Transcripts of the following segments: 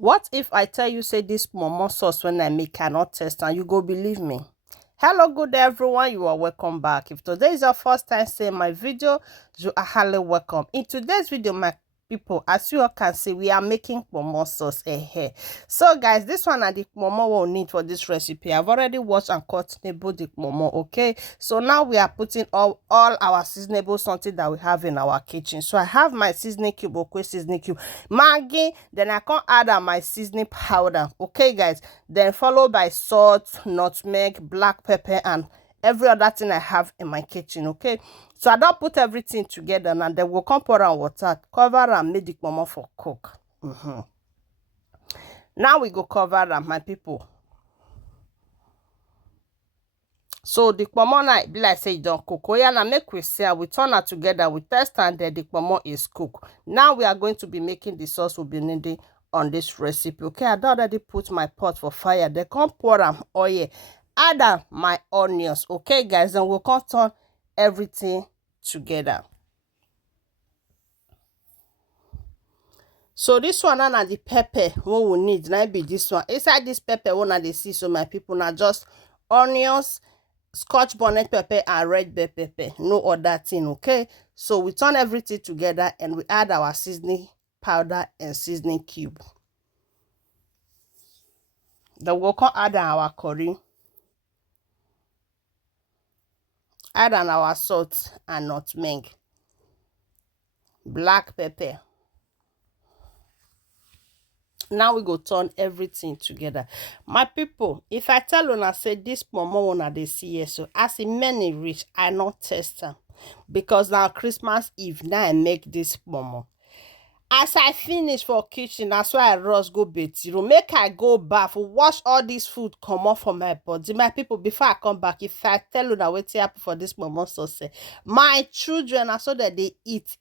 What if I tell you say this momo sauce when I make cannot test and you go believe me? Hello good day everyone, you are welcome back. If today is your first time seeing my video, you are highly welcome. In today's video, my people, as you all can see, we are making momo sauce here. So guys, this one are the momo we'll need for this recipe. I've already washed and cut the momo, okay? So now we are putting all our seasonable something that we have in our kitchen. So I have my seasoning cube, okay, seasoning cube, Maggi, then I can add my seasoning powder, okay guys, then followed by salt, nutmeg, black pepper, and every other thing I have in my kitchen, okay? So I don't put everything together and then we'll come pour on water, cover and make the momo for cook. Now we go cover them, my people. So the momo now be like say you don't cook. Oh yeah, now make we see, we turn it together, we test and then the momo is cooked. Now we are going to be making the sauce we'll be needing on this recipe, okay? I already put my pot for fire. They come pour them oil, add my onions, okay guys, and we'll come turn everything together. So this one now the pepper what we need now be this one. Inside this pepper one they see, so my people, now just onions, scotch bonnet pepper and red bell pepper, no other thing, okay? So we turn everything together and we add our seasoning powder and seasoning cube. Then we'll come add our curry, add our salt and nutmeg, black pepper. Now we go turn everything together. My people, if I tell una say this momo una dey see here, so as in many reach, I not test them because now Christmas Eve now I make this momo. As I finish for kitchen, that's why I rush go bedroom. Make I go bath, wash all this food come off from my body. My people, before I come back, if I tell you that what's happen for this momo sauce, my children are so that they eat.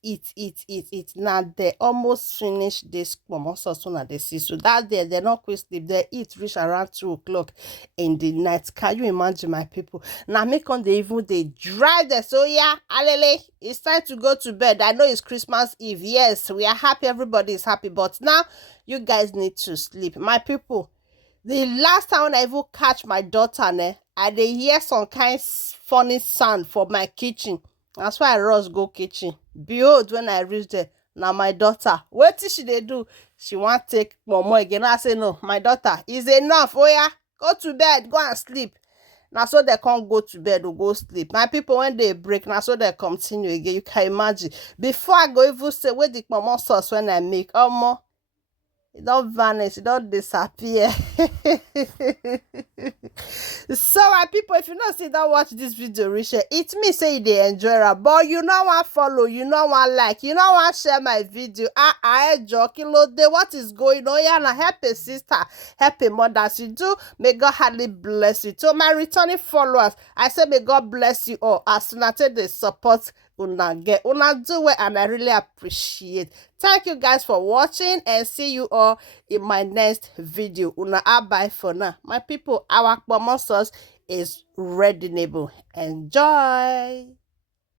Now they almost finish this momo sauce when they see. So that day they're not quick sleep. They eat reach around 2 o'clock in the night. Can you imagine, my people? Now make on the even they drive the so yeah, alele. It's time to go to bed. I know it's Christmas Eve. Yes, we are happy. Everybody is happy. But now, you guys need to sleep. My people, the last time when I even catch my daughter, I dey hear some kind funny sound for my kitchen. That's why I rush go kitchen. Behold, when I reach there, now my daughter, what did she dey do? She want take momo again. I say, no, my daughter, is enough. Oh yeah, go to bed, go and sleep. Now so they can't go to bed or go sleep. My people, when they break, now so they continue again. You can imagine. Before I go even say where the momo sauce when I make, more, it don't vanish, it don't disappear. So my people, if you not see don't watch this video, Richard, it me say they enjoy it, but you know what follow, you know what like, you know what share my video. I joking load day. What is going on? Yeah, now help a sister, help a mother as you do. May God hardly bless you. To my returning followers, I say may God bless you all as soon as they support una get una do it, and I really appreciate. Thank you guys for watching and see you all in my next video. Una bye for now. My people, our momo sauce is ready. Enjoy.